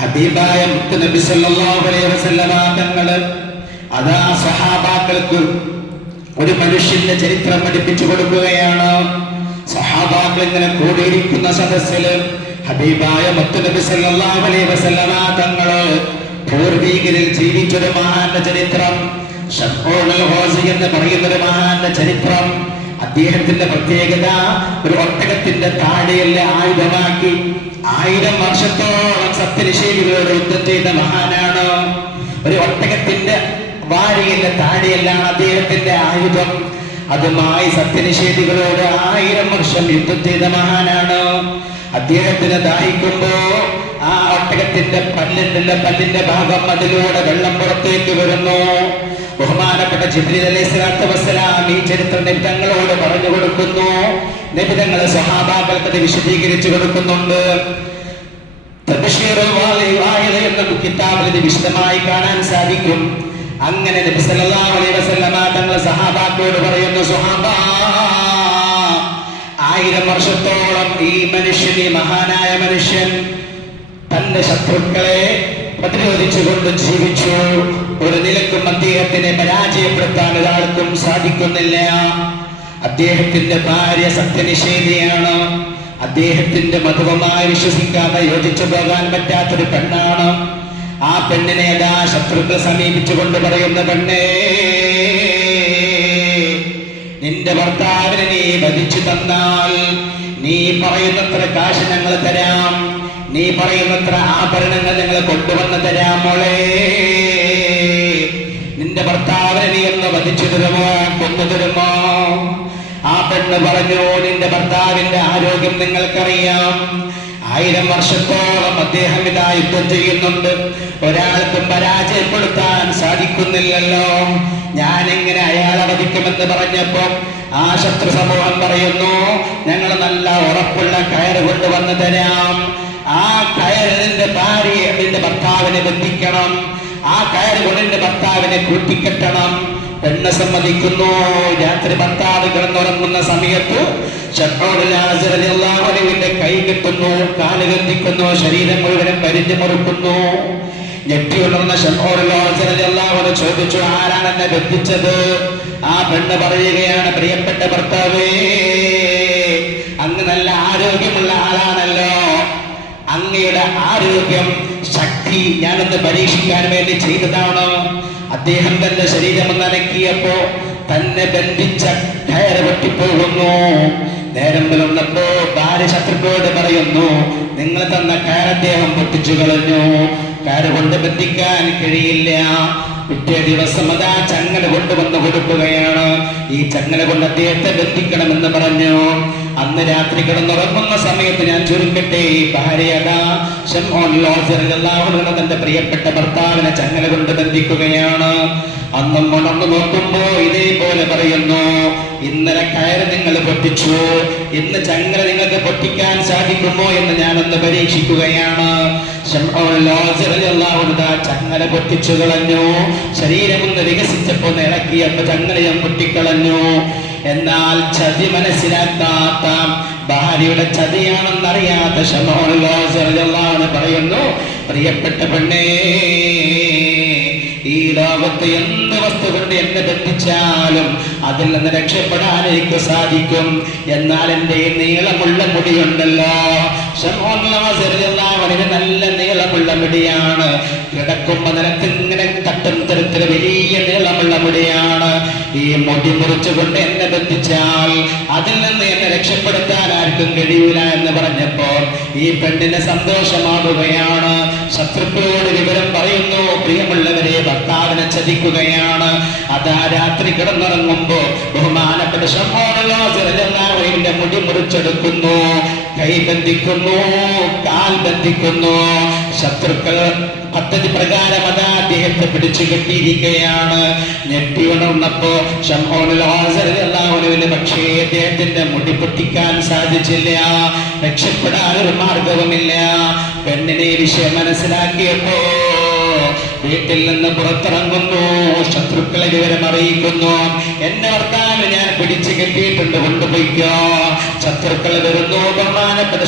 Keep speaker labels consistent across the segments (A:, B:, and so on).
A: ഹബീബായ നബി സല്ലല്ലാഹു അലൈഹി വസല്ലമ തങ്ങൾ അതാ സഹാബാക്കൾക്ക് ഒരു മനുഷ്യന്റെ ചരിത്രം പഠിപ്പിച്ചു കൊടുക്കുകയാണ്. സഹാബാക്കൾ ഇങ്ങനെ കൂടിയിരിക്കുന്ന സദസ്സിൽ ഹബീബായ മുത്ത് നബി സല്ലല്ലാഹു അലൈഹി വസല്ലമ തങ്ങൾ പൂർവീകരിൽ ജീവിച്ചൊരു മഹാന്റെ ചരിത്രം ഷബ്ബോണൽ ഹോസി എന്ന് പറയുന്ന ഒരു മഹാന്റെ ചരിത്രം അദ്ദേഹത്തിന്റെ പ്രത്യേകത ഒരു ഒട്ടകത്തിന്റെ താടിയല്ല ആയുധമാക്കി ആയിരം വർഷത്തോളം സത്യനിഷേധികളോട് യുദ്ധം ചെയ്ത മഹാനാണ്. ഒരു ഒട്ടകത്തിന്റെ വാരിയല്ല താടിയല്ലാണ് അദ്ദേഹത്തിന്റെ ആയുധം. അതുമായി സത്യനിഷേധികളോട് ആയിരം വർഷം യുദ്ധം ചെയ്ത മഹാനാണ്. അദ്ദേഹത്തിന് ദാഹിക്കുമ്പോ ആ ഒട്ടകത്തിന്റെ പല്ലിന്റെ പല്ലിന്റെ ഭാഗം അതിലൂടെ വെള്ളം പുറത്തേക്ക് വരുന്നു. ബഹുമാനപ്പെട്ട ജിബ്രീൽ അലൈഹി സ്വലാത്തു വസ്സലാം ഈ ചരിത്രം നിബിതങ്ങളോട് പറഞ്ഞു കൊടുക്കുന്നു. നിബിതങ്ങളെ സഹാബാക്കൾക്ക് അത് വിശദീകരിച്ചു കൊടുക്കുന്നുണ്ട്. എന്ന കിതാബിൽ വിശദമായി കാണാൻ സാധിക്കും. അങ്ങനെ നബി സല്ലല്ലാഹു അലൈഹി വസല്ലമ തങ്ങൾ സഹാബാക്കളോട് പറയുന്നു സുഹാബാ ആയിരം വർഷത്തോളം ഈ മനുഷ്യൻ ഈ മഹാനായ മനുഷ്യൻ തന്റെ ശത്രുക്കളെ പ്രതിരോധിച്ചുകൊണ്ട് ജീവിച്ചു. ഒരു നിലക്കും അദ്ദേഹത്തിനെ പരാജയപ്പെടുത്താൻ ഒരാൾക്കും സാധിക്കുന്നില്ല. അദ്ദേഹത്തിന്റെ ഭാര്യ സത്യനിഷേധിയാണ്. അദ്ദേഹത്തിന്റെ മധുവമായി വിശ്വസിക്കാതെ യോജിച്ചു പോകാൻ പറ്റാത്തൊരു പെണ്ണാണ്. ആ പെണ്ണിനെ അതാ ശത്രുക്കൾ സമീപിച്ചുകൊണ്ട് പറയുന്ന പെണ്ണേ നിന്റെ ഭർത്താവിനെ നീ വധിച്ചു തന്നാൽ നീ പറയുന്നത്ര കാശ് ഞങ്ങൾ തരാം. നീ പറയുന്നത്ര ആഭരണങ്ങൾ ഞങ്ങൾ കൊണ്ടുവന്ന് തരാം മോളെ. നിന്റെ ഭർത്താവിനെ നീ ഒന്ന് വധിച്ചു തരുമോ കൊന്നു തരുമോ ആ പെണ്ണ് പറഞ്ഞു നിന്റെ ഭർത്താവിന്റെ ആരോഗ്യം നിങ്ങൾക്കറിയാം. ആയിരം വർഷത്തോളം അദ്ദേഹം ഇതാ യുദ്ധം ചെയ്യുന്നുണ്ട്. ഒരാൾക്കും പരാജയപ്പെടുത്താൻ സാധിക്കുന്നില്ലല്ലോ. ഞാൻ എങ്ങനെ അയാളെ വധിക്കുമെന്ന് പറഞ്ഞപ്പോ ആ ശത്രു സമൂഹം പറയുന്നു ഞങ്ങൾ നല്ല ഉറപ്പുള്ള കയറ് കൊണ്ടുവന്ന് തരാം. ആ കയർ നിന്റെ ഭാര്യയെ നിന്റെ ഭർത്താവിനെ ബന്ധിക്കണം. ആ കയർ കൊണ്ട് നിന്റെ ഭർത്താവിനെ കൂട്ടിക്കെട്ടണം. പെണ്ണ് സമ്മതിക്കുന്നു. രാത്രി ഭർത്താവ് കിടന്നുറങ്ങുന്ന സമയത്ത് ഷട്ടോടിന്റെ കൈ കിട്ടുന്നു. കാൽ കത്തിക്കുന്നു. ശരീരം മുഴുവനും പരിഞ്ഞു മുറുക്കുന്നു. ഞെട്ടി ഉണർന്ന ഷട്ടോടില്ലാവരും ചോദിച്ചു ആരാണ് എന്നെ ബന്ധിച്ചത്? ആ പെണ്ണ് പറയുകയാണ് പ്രിയപ്പെട്ട ഭർത്താവേ അങ്ങ് നല്ല ആരോഗ്യമുള്ള ആളാണല്ലോ അങ്ങയുടെ ആരോഗ്യം ശക്തി ഞാനൊന്ന് പരീക്ഷിക്കാൻ വേണ്ടി ചെയ്തതാണ്? അദ്ദേഹം തന്റെ ശരീരം നനക്കിയപ്പോ തന്നെ ബന്ധിച്ച കയറ് പൊട്ടിപ്പോകുന്നു. നേരം പുലർന്നപ്പോ ഭാര്യ ശത്രുക്കളോട് പറയുന്നു നിങ്ങൾ തന്ന കയർ പൊട്ടിച്ചു കളഞ്ഞു. കയറ് കൊണ്ട് ബന്ധിക്കാൻ കഴിയില്ല. പിറ്റേ ദിവസം അതാ ചങ്ങല കൊണ്ടുവന്ന് കൊടുക്കുകയാണ്. ഈ ചങ്ങല കൊണ്ട് അദ്ദേഹത്തെ ബന്ധിക്കണമെന്ന് പറഞ്ഞു. അന്ന് രാത്രി കിടന്നുറങ്ങുന്ന സമയത്ത് ഞാൻ ചുരുക്കട്ടെ ഈ ഭാര്യ തന്റെ പ്രിയപ്പെട്ട ഭർത്താവിനെ ചങ്ങല കൊണ്ട് ബന്ധിക്കുകയാണ്. അന്നും ഉണർന്നു നോക്കുമ്പോ ഇതേപോലെ പറയുന്നു ഇന്നലെ കയറ് നിങ്ങൾ പൊട്ടിച്ചു. ഇന്ന് ചങ്ങല നിങ്ങൾക്ക് പൊട്ടിക്കാൻ സാധിക്കുമോ എന്ന് ഞാനൊന്ന് പരീക്ഷിക്കുകയാണ്. ചങ്ങല പൊട്ടിച്ചു കളഞ്ഞു. ശരീരം ഒന്ന് വികസിച്ചപ്പോ ഇറക്കിയപ്പോ ചങ്ങലയും പൊട്ടിക്കളഞ്ഞു. എന്നാൽ ചതി മനസ്സിലാക്കാത്ത ഭാര്യയുടെ ചതിയാണെന്നറിയാത്ത ഷമോളാണ് പറയുന്നു പ്രിയപ്പെട്ട പെണ്ണേ ഈ ലോകത്ത് എന്ത് വസ്തു കൊണ്ട് എന്നെ ബന്ധിച്ചാലും അതിൽ നിന്ന് രക്ഷപ്പെടാൻ എനിക്ക് സാധിക്കും. എന്നാൽ എന്റെ ഈ നീളമുള്ള മുടിയുണ്ടല്ലോ. ഷമോല്ലാവന് നല്ല മുടിയാണ് കിടക്കുമ്പോ നിനക്ക് ഇങ്ങനെ തട്ടും തരത്തിൽ വലിയ നീളമുള്ള മുടിയാണ്. ഈ മുടി മുറിച്ചുകൊണ്ട് എന്നെ ബന്ധിച്ചാൽ അതിൽ നിന്ന് എന്നെ രക്ഷപ്പെടുത്താൻ ആർക്കും കഴിയൂല എന്ന് പറഞ്ഞപ്പോ ഈ പെണ്ണിന് സന്തോഷമാകുകയാണ്. ശത്രുക്കളോട് വിവരം പറയുന്നു. പ്രിയമുള്ളവരെ ഭർത്താവിനെ ചതിക്കുകയാണ്. അതാ രാത്രി കിടന്നിറങ്ങുമ്പോ ബഹുമാനപ്പെട്ട ഷമോണലോചരന്റെ മുടി മുറിച്ചെടുക്കുന്നു കൈ ബന്ധിക്കുന്നു കാൽ ബന്ധിക്കുന്നു. ശത്രുക്കൾ പദ്ധതി പ്രകാരം അതാ അദ്ദേഹത്തെ പിടിച്ചു കെട്ടിയിരിക്കുകയാണ്. ഞെട്ടി ഉണർന്നപ്പോ ഷംഹോനുവിന് പക്ഷേ അദ്ദേഹത്തിന്റെ മുടി പൊട്ടിക്കാൻ സാധിച്ചില്ല. രക്ഷപ്പെടാൻ ഒരു മാർഗവുമില്ല. പെണ്ണിനെ വിഷയം മനസ്സിലാക്കിയപ്പോ വീട്ടിൽ നിന്ന് പുറത്തിറങ്ങുന്നു ശത്രുക്കളെ വിവരം അറിയിക്കുന്നു എന്റെ ഭർത്താവ് ഞാൻ പിടിച്ചു കെട്ടിയിട്ടുണ്ട് കൊണ്ടുപോയിക്കോ. ശത്രുക്കൾ വരുന്നു ബഹുമാനപ്പെട്ട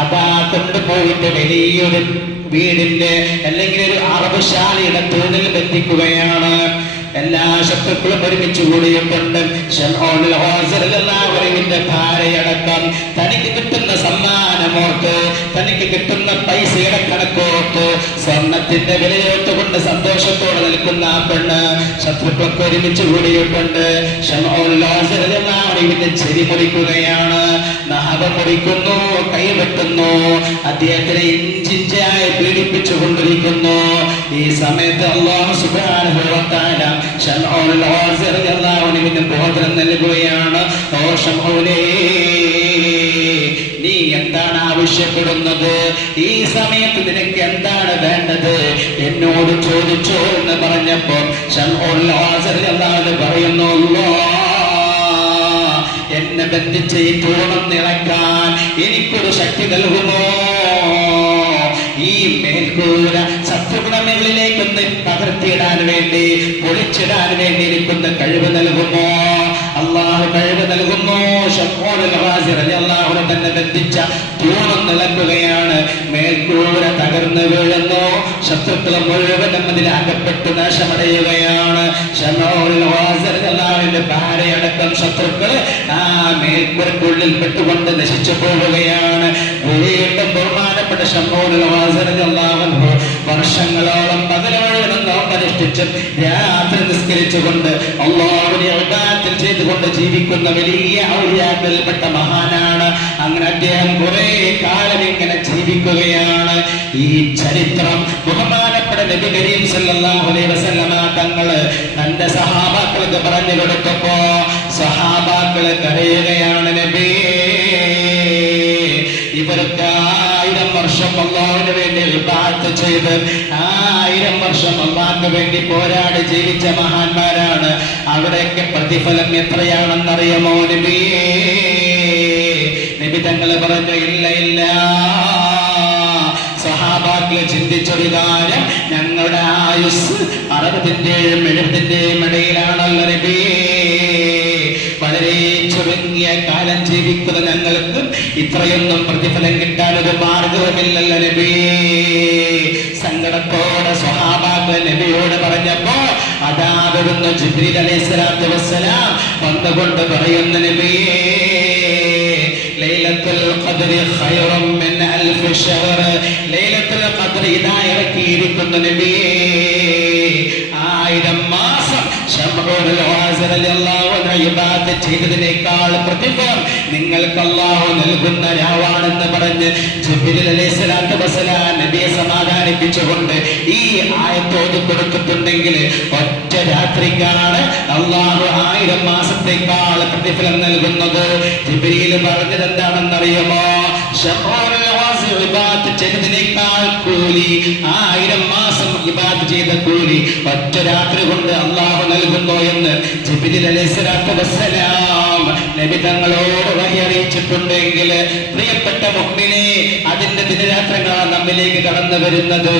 A: അതാ കൊണ്ടുപോയിട്ട് വലിയൊരു വീടിന്റെ അല്ലെങ്കിൽ ഒരു അറബുശാലയുടെ തൂണിൽ ബന്ധിക്കുകയാണ് എല്ലാ ശത്രുക്കളും ഒരുമിച്ച് കൂടിയിട്ടുണ്ട്. ഭാര്യയടക്കം തനിക്ക് കിട്ടുന്ന സമ്മാനമോർത്ത് തനിക്ക് കിട്ടുന്ന പൈസയുടെ കണക്കോർത്ത് സ്വർണത്തിന്റെ വിലയോർത്തുകൊണ്ട് സന്തോഷത്തോടെ നിൽക്കുന്ന ആ പെണ്ണ് ശത്രുക്കളൊക്കെ ഒരുമിച്ച് കൂടിയിട്ടുണ്ട്. ഹോസറിന്റെ ചെരി മുറിക്കുകയാണ് നഹവ മുറിക്കുന്നു കൈവെട്ടുന്നു അദ്ദേഹത്തിനെ ഇഞ്ചിഞ്ചായി പീഡിപ്പിച്ചു കൊണ്ടിരിക്കുന്നു. ഈ സമയത്ത് അള്ളാഹു റളിയല്ലാഹു അൻഹുവിന് ബോധനം നൽകുകയാണ്. ഓ എന്താണ് ആവശ്യപ്പെടുന്നത്? ഈ സമയത്ത് നിനക്ക് എന്താണ് വേണ്ടത്? എന്നോട് ചോദിച്ചോ എന്ന് അൻഹു പറയുന്നു? എന്നെ ബന്ധിച്ച് ഈ പൂർണം നിളക്കാൻ എനിക്കൊരു ശക്തി നൽകുമോ? ഈ മേൽക്കൂര സത്യഗുണമേളിലേക്കൊന്ന് പകർത്തിയിടാൻ വേണ്ടി പൊളിച്ചിടാൻ വേണ്ടി എനിക്കൊന്ന് കഴിവ് നൽകുമോ? അള്ളാഹു കഴിവ് നൽകുന്നു. അള്ളാഹുനെ തന്നെ ബന്ധിച്ച ദൂരം നിലക്കുകയാണ് മേൽക്കൂര തകർന്നു വീഴുന്നു. ശത്രുക്കളെ മുഴുവനും അതിൽ അകപ്പെട്ട് നാശമടയുകയാണ്. ഭാര്യയടക്കം ശത്രുക്കൾ ആ മേൽക്കൂരക്കുള്ളിൽ പെട്ടുകൊണ്ട് നശിച്ചു പോവുകയാണ്. വീണ്ടും ബഹുമാനപ്പെട്ട ഷമോറിൽ വർഷങ്ങളോളം പകൽ നോമ്പനുഷ്ഠിച്ചും രാത്രി നിസ്കരിച്ചുകൊണ്ട് അള്ളാഹുവിനെ അഭിമാനത്തിൽ ചെയ്തുകൊണ്ട് ജീവിക്കുന്ന വലിയ ഔര്യാക്കൽപ്പെട്ട മഹാനാണ്. അങ്ങനെ അദ്ദേഹം കുറെ കാലം ഇങ്ങനെ ജീവിക്കുകയാണ്. ഈ ചരിത്രം ബഹുമാനപ്പെട്ട നബി കരീം സല്ലല്ലാഹു അലൈഹി വസല്ലമ തങ്ങൾ തന്റെ സഹാബാക്കൾക്ക് പറഞ്ഞു കൊടുത്തപ്പോ സഹാബാക്കൾ കരയുകയാണ് നബി വർഷം അള്ളാഹുവിന് വേണ്ടി വിഭാഗത്ത് ചെയ്ത് ആയിരം വർഷം അള്ളാഹിന് വേണ്ടി പോരാടി ജീവിച്ച മഹാന്മാരാണ്. അവിടെയൊക്കെ പ്രതിഫലം എത്രയാണെന്നറിയമോ നബി നബി പറഞ്ഞു ഇല്ല ഇല്ല. സഹാബാക്കളെ ചിന്തിച്ചൊരു കാര്യം ഞങ്ങളുടെ ആയുസ് അറുപതിന്റെയും എഴുപതിന്റെയും ഇടയിലാണല്ലോ വളരെ ചുരുങ്ങിയ കാലം ജീവിക്കുന്ന ഞങ്ങൾക്ക് ഇത്രയൊന്നും പ്രതിഫലം കിട്ടാൻ ഒരു മാർഗവുമില്ലല്ലോ നബി. സങ്കടത്തോടെ സ്വഹാബാക്കൾ നബിയോട് പറഞ്ഞപ്പോ അതാ വരുന്ന ജിബ്രീൽ അലൈഹി വസ്സലാം വന്നുകൊണ്ട് പറയുന്ന നബിയേ ലൈലത്തുൽ മിൻ ലൈലത്തുൽ ഖദ്ർ നബിയേ ആയിരം ചെയ്തതിനേക്കാൾ പ്രതിഫലം നിങ്ങൾക്ക് അല്ലാഹു നൽകുന്ന രാവാണെന്ന് പറഞ്ഞ് നബിയെ സമാധാനിപ്പിച്ചുകൊണ്ട് ഈ ആയത്തോട് കൊടുത്തിട്ടുണ്ടെങ്കിൽ രാത്രിക്കാണ് അള്ളാഹു ആയിരം മാസത്തേക്കാൾ പ്രതിഫലം നൽകുന്നത്. ജിബ്രീൽ പറഞ്ഞത് എന്താണെന്നറിയുമോ ചെയ്തതിനേക്കാൾ കൂലി ആയിരം മാസം ഇബാദത്ത് ചെയ്ത കൂലി ഒറ്റ രാത്രി കൊണ്ട് അള്ളാഹു നൽകുന്നു എന്ന് ജിബ്രീൽ അലൈഹി സ്വലാത്തു വസ്സലാം നബി തങ്ങളോട് വഴി അറിയിച്ചിട്ടുണ്ടെങ്കിൽ പ്രിയപ്പെട്ട മുഹ്മിനെ അതിന്റെ ദിനരാത്രങ്ങളാണ് നമ്മിലേക്ക് കടന്നു വരുന്നത്.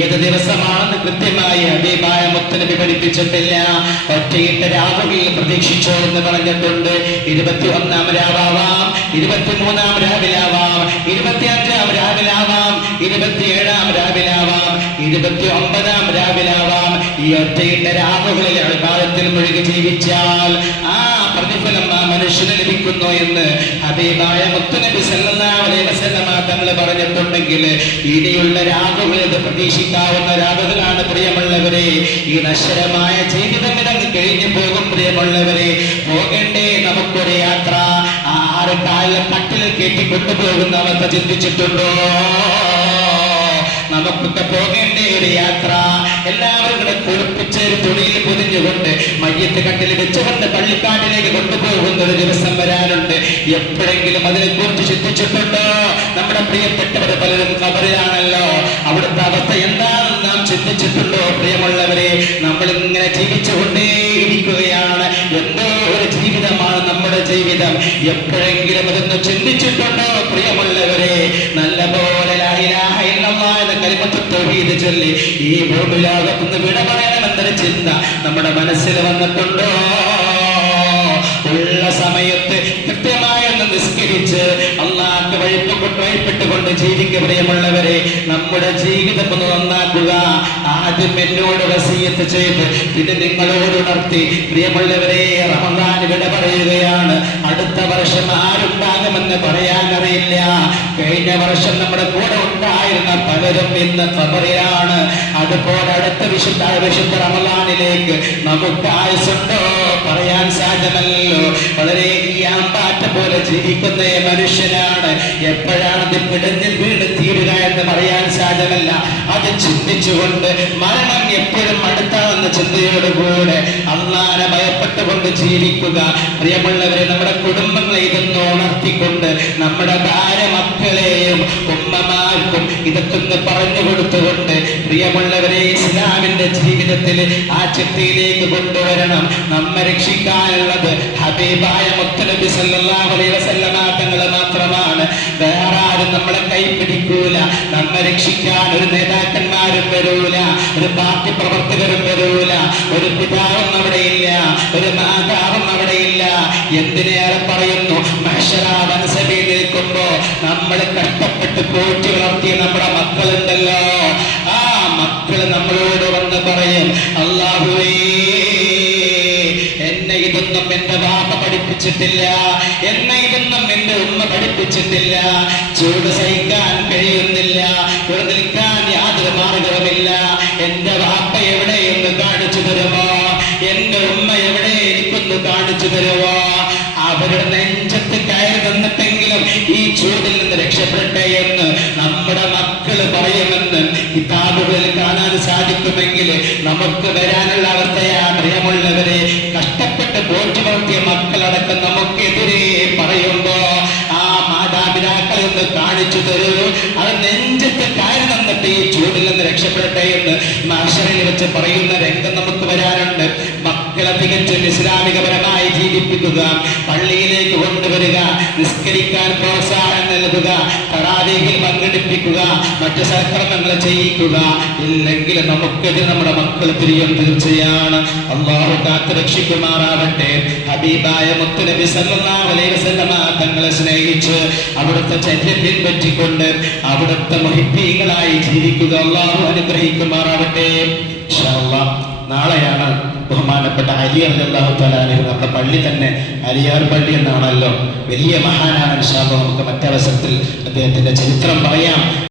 A: ഏത് ദിവസമാണെന്ന് കൃത്യമായി ഹബീബായ മുത്തനബി പഠിപ്പിച്ചിട്ടില്ല ഒറ്റയിട്ട രാവുകളിൽ പ്രതീക്ഷിച്ചോ എന്ന് പറഞ്ഞിട്ടുണ്ട്. ഇരുപത്തി ഒന്നാം രാവാം ഇരുപത്തിമൂന്നാം രാവിലാവാം ഇരുപത്തിയഞ്ചാം രാവിലാവാം ഇരുപത്തിയേഴാം രാവിലാവാം ഇരുപത്തി ഒമ്പതാം രാവിലാവാം. ഈ ഒറ്റയിട്ട രാവുകളിൽ അഴുകാലത്തിൽ മുഴുകി ജീവിച്ചാൽ ആ പ്രതിഫലം ആ മനുഷ്യന് ലഭിക്കുന്നു എന്ന് ഹബീബായ മുത്തുനബി സല്ലല്ലാഹു വസല്ലമ തങ്ങൾ പറഞ്ഞിട്ടുണ്ടെങ്കിൽ ഇനിയുള്ള രാവുകളിൽ ഇത് പ്രതീക്ഷിക്കാവുന്ന രാഗങ്ങളാണ് പ്രിയമുള്ളവരെ. ഈ നശ്വരമായ ജീവിതം ഇതങ്ങ് കഴിഞ്ഞു പോകും പ്രിയമുള്ളവരെ. പോകണ്ടേ നമുക്കൊരു യാത്ര. ആറ് കാലിലെ പട്ടിൽ കയറ്റി കൊണ്ടുപോകുന്ന അവസ്ഥ ചിന്തിച്ചിട്ടുണ്ടോ? നമുക്കൊക്കെ പോകേണ്ട ഒരു യാത്ര. എല്ലാവരും കൂടെ കുളിപ്പിച്ച് ഒരു തുണിയിൽ പൊതിഞ്ഞുകൊണ്ട് മയ്യത്ത് കട്ടിൽ വെച്ചുകൊണ്ട് പള്ളിക്കാട്ടിലേക്ക് കൊണ്ടുപോകുന്ന ഒരു ദിവസം വരാനുണ്ട്. എപ്പോഴെങ്കിലും അതിനെ കുറിച്ച് ചിന്തിച്ചിട്ടുണ്ടോ? നമ്മുടെ പ്രിയപ്പെട്ടവർ പലരും കബറിലാണല്ലോ അവിടുത്തെ അവസ്ഥ എന്താണെന്ന് നാം ചിന്തിച്ചിട്ടുണ്ടോ? പ്രിയമുള്ളവരെ നമ്മൾ ഇങ്ങനെ ജീവിച്ചുകൊണ്ടേ ഇരിക്കുകയാണ് എന്തോ ഒരു ജീവിതമാണ് നമ്മുടെ ജീവിതം. എപ്പോഴെങ്കിലും അതൊന്ന് ചിന്തിച്ചിട്ടുണ്ടോ? ഈ ഭൂമിലോകത്തുനിന്ന് വിട പറയണമെന്നൊരു ചിന്ത നമ്മുടെ മനസ്സിൽ വന്നിട്ടുണ്ടോ? വഴിപ്പെട്ടുകൊണ്ട് ജീവിക്കുക പ്രിയമുള്ളവരെ നമ്മുടെ ജീവിതം ഒന്ന് നന്നാക്കുക. ആദ്യം എന്നോട് വസീയത്ത് ചെയ്ത് പിന്നെ നിങ്ങളോട് ഉണർത്തി. പ്രിയമുള്ളവരെ റമദാൻ വിട പറയുകയാണ്. അടുത്ത വർഷം ആരുണ്ടാകുമെന്ന് പറയാനറിയില്ല. കഴിഞ്ഞ വർഷം നമ്മുടെ കൂടെ ഉണ്ടായിരുന്ന പലരും ഇന്ന് ഖബറിലാണ്. അതുപോലെ അടുത്ത വിശുദ്ധ വിശുദ്ധ റമദാനിലേക്ക് നമുക്ക് ആയുസുണ്ടോ പറയാൻ സാധ്യമല്ലോ വളരെ ഈ ആമ്പാറ്റ പോലെ ജീവിക്കുന്ന മനുഷ്യനാണ്. എപ്പോഴാണ് പിടഞ്ഞിൽ വീണ് എന്ന് പറയാൻ സാധ്യമല്ല. അത് ചിന്തിച്ചുകൊണ്ട് മരണം എപ്പോഴും അടുത്താണെന്ന ചിന്തയോടുകൂടെ അള്ളാനെ ഭയപ്പെട്ടുകൊണ്ട് ജീവിക്കുക. പ്രിയമുള്ളവരെ നമ്മുടെ കുടുംബങ്ങളെ ഇതൊന്ന് ഉണർത്തിക്കൊണ്ട് നമ്മുടെ ഭാര്യ മക്കളെയും ഉമ്മമാർക്കും ഇതൊക്കെ പറഞ്ഞു കൊടുത്തുകൊണ്ട് പ്രിയമുള്ളവരെ ഇസ്ലാമിന്റെ ജീവിതത്തിൽ ആ ചിന്തയിലേക്ക് കൊണ്ടുവരണം. നമ്മെ രക്ഷിക്കാനുള്ളത് ഹബീബായ മുത്തനബി സല്ലല്ലാഹു അലൈഹി വസല്ലമ തങ്ങൾ മാത്രമാണ്. വേറെ ആരും നമ്മളെ കൈപിടിക്കൂല നമ്മെ രക്ഷിക്കാൻ ഒരു നേതാക്കന്മാരും വരൂല ഒരു പാർട്ടി പ്രവർത്തകരും വരൂല ഒരു പിതാവും അവിടെയില്ല ഒരു മാതാവും അവിടെയില്ല എന്തിനേറെ പറയുന്നു? മനുഷ്യരാവനസഭയിൽ നിൽക്കുമ്പോ നമ്മൾ കഷ്ടപ്പെട്ട് പോറ്റി വളർത്തിയ നമ്മുടെ മക്കളുണ്ടല്ലോ. ആ മക്കൾ നമ്മളോട് പഠിപ്പിച്ചിട്ടില്ല. എന്നെ ഇതൊന്നും എന്റെ ഉമ്മ പഠിപ്പിച്ചിട്ടില്ല. ചൂട് സഹിക്കാൻ കഴിയുന്നില്ല. ഇവിടെ നിൽക്കാൻ യാതൊരു മാർഗവുമില്ല. എന്റെ വാപ്പ എവിടെയെന്ന് കാണിച്ചു തരുമോ? എന്റെ ഉമ്മ എവിടെ എനിക്കൊന്ന് കാണിച്ചു തരുമോ? അവരുടെ നെഞ്ചത്ത് കയറി നിന്നിട്ടെങ്കിലും ഈ ചൂടിൽ നിന്ന് രക്ഷപ്പെടട്ടെ എന്ന് കിതാബുകളിൽ കാണാൻ സാധിക്കുമെങ്കിൽ നമുക്ക് വരാനുള്ള അവസ്ഥയാ പ്രിയമുള്ളവരെ കഷ്ടപ്പെട്ട് പോറ്റി വളർത്തിയ മക്കളടക്കം നമുക്കെതിരെ പറയുമ്പോ ആ മാതാപിതാക്കൾ ഒന്ന് കാണിച്ചു തരൂ. അത് നെഞ്ചത്ത് കാര്യം നിന്നിട്ട് ഈ ചൂടിൽ നിന്ന് രക്ഷപ്പെടട്ടെ എന്ന് മാഷറിൽ വെച്ച് പറയുന്ന രംഗം നമുക്ക് വരാനുണ്ട്. മക്കളെ തികച്ചും ഇസ്ലാമികപരമായി ജീവിപ്പിക്കുക പള്ളിയിലേക്ക് കൊണ്ടുവരിക നിസ്കരിക്കാൻ പ്രോത്സാഹനം നൽകുക തറാവീഹിൽ പങ്കെടുപ്പിക്കുക മറ്റു സൽക്രമങ്ങൾ ചെയ്യിക്കുക. ഇല്ലെങ്കിൽ നമുക്കെതിരെ നമ്മുടെ മക്കൾ തിരിയും തീർച്ചയാണ്. അള്ളാഹു കാത്ത് രക്ഷിക്കുമാറാവട്ടെ. ഹബീബായ മുത്തുനബി തങ്ങളെ സ്നേഹിച്ച് അവിടുത്തെ ചര്യം പിൻപറ്റിക്കൊണ്ട് അവിടുത്തെ മഹിപ്പീകളായി ജീവിക്കുക. അള്ളാഹു അനുഗ്രഹിക്കുമാറാവട്ടെ. ഇൻഷാ അല്ലാഹ്. നാളെയാണ് ബഹുമാനപ്പെട്ട അലി അല്ലാഹു തലാലിഹ് നമ്മുടെ പള്ളി തന്നെ അലിയാർ പള്ളി എന്നാണല്ലോ വലിയ മഹാനാണ് ഷാബ്. നമുക്ക് മറ്റവസരത്തിൽ അദ്ദേഹത്തിന്റെ ചരിത്രം പറയാം